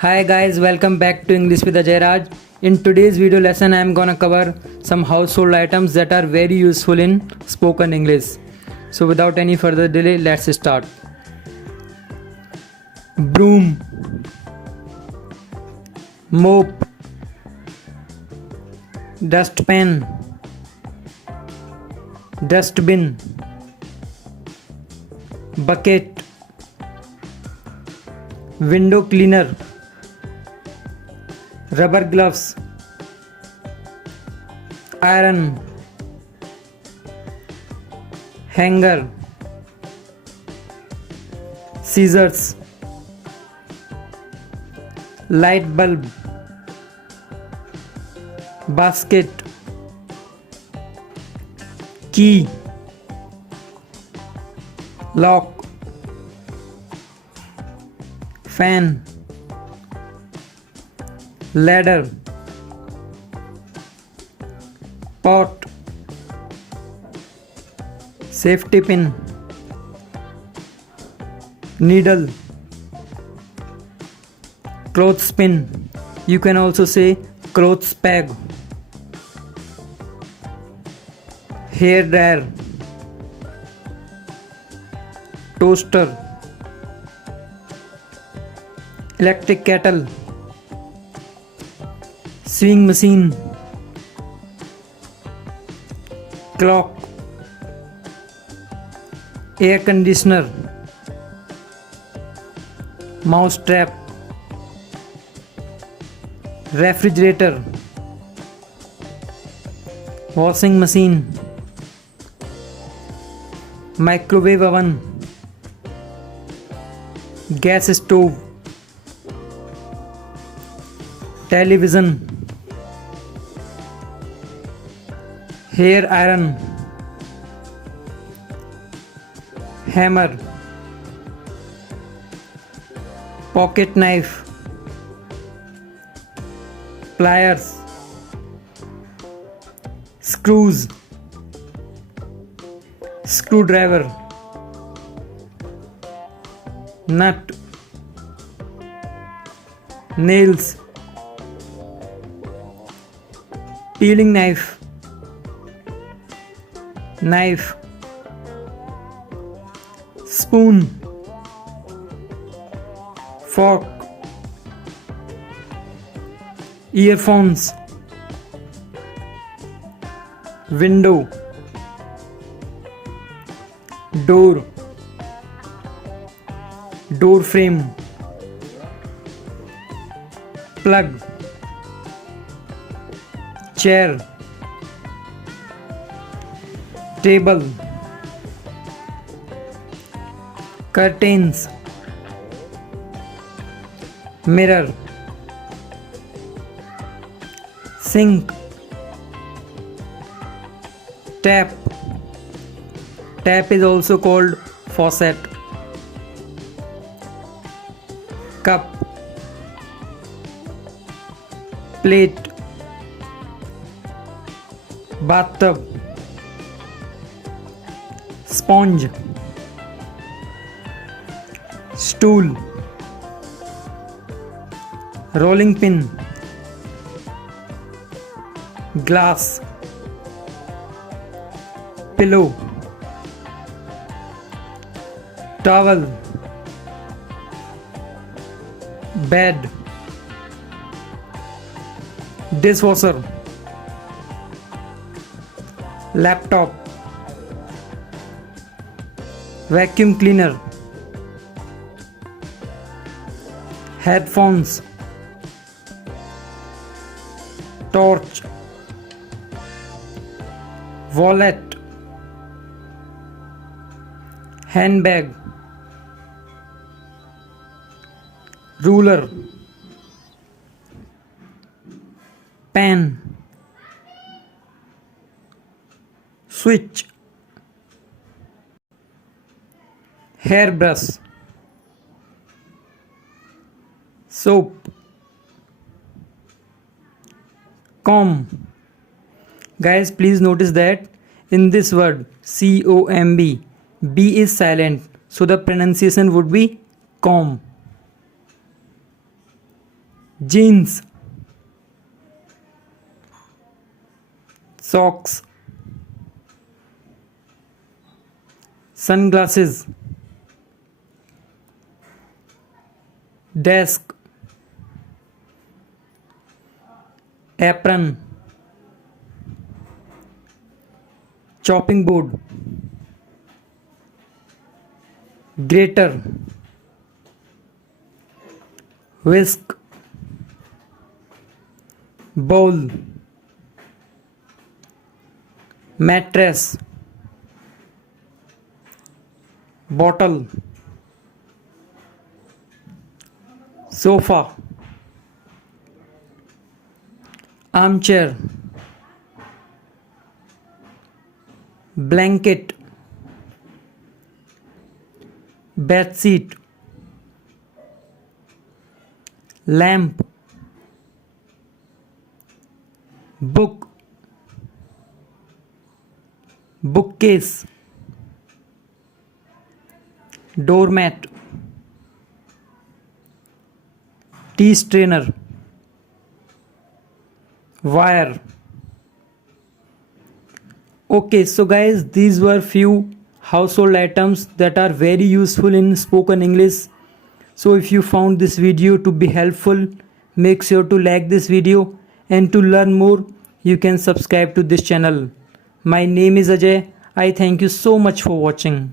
Hi guys, welcome back to English with Ajay Raj. In today's video lesson, I am gonna cover some household items that are very useful in spoken English. So without any further delay, let's start. Broom, mop, dustpan, dustbin, bucket, window cleaner, rubber gloves, iron, hanger, scissors, light bulb, basket, key, lock, fan, ladder, pot, safety pin, needle, clothespin. You can also say clothes peg, hair dryer, toaster, electric kettle, sewing machine, clock, air conditioner, mouse trap, refrigerator, washing machine, microwave oven, gas stove, television, hair iron, hammer, pocket knife, pliers, screws, screwdriver, nut, nails, peeling knife, knife, spoon, fork, earphones, window, door, door frame, plug, chair, table, curtains, mirror, sink, tap. Tap is also called faucet. Cup, plate, bathtub, sponge, stool, rolling pin, glass, pillow, towel, bed, dishwasher, laptop, vacuum cleaner, headphones, torch, wallet, handbag, ruler, pen, switch, hairbrush, soap, comb. Guys, please notice that in this word COMB, B is silent, so the pronunciation would be comb. jeans, socks, sunglasses, desk, apron, chopping board, grater, whisk, bowl, mattress, bottle, sofa, armchair, blanket, bed sheet, lamp, book, bookcase, doormat, tea strainer, wire. Okay, so guys, these were few household items that are very useful in spoken English. So if you found this video to be helpful, make sure to like this video, and to learn more you can subscribe to this channel. My name is Ajay. I thank you so much for watching.